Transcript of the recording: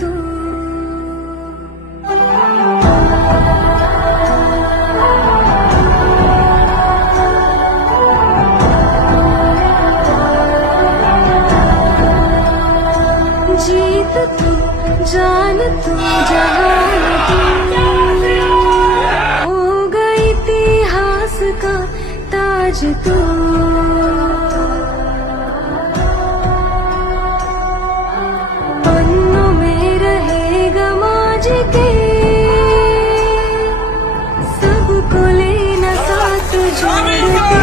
तू जीत तू जान तू जहान तू हो गई इतिहास का ताज तू पन्नों में रहेगा माज के सबको लेना साथ जोड़ के